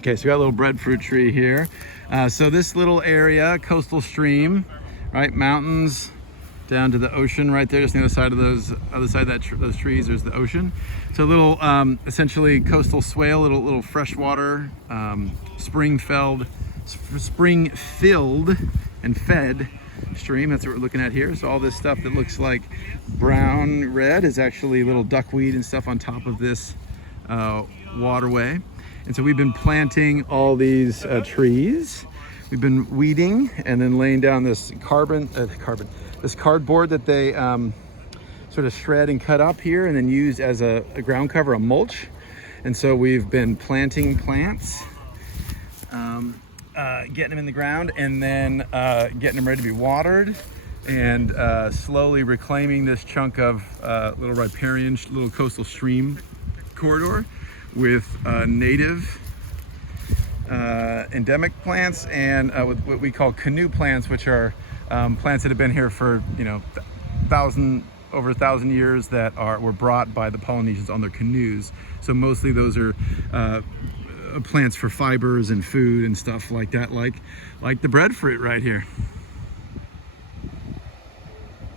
Okay, so we got a little breadfruit tree here. So this little area, coastal stream, right? Mountains down to the ocean right there. Just on the other side of those trees, there's the ocean. So a little, essentially coastal swale, little freshwater, spring-filled and fed stream. That's what we're looking at here. So all this stuff that looks like brown red is actually little duckweed and stuff on top of this waterway. And so we've been planting all these trees. We've been weeding and then laying down this this cardboard that they sort of shred and cut up here and then use as a ground cover, a mulch. And so we've been planting plants, getting them in the ground, and then getting them ready to be watered, and slowly reclaiming this chunk of little riparian, little coastal stream corridor with native endemic plants and with what we call canoe plants, which are plants that have been here for over 1,000 years that were brought by the Polynesians on their canoes. So mostly those are plants for fibers and food and stuff like that, like the breadfruit right here.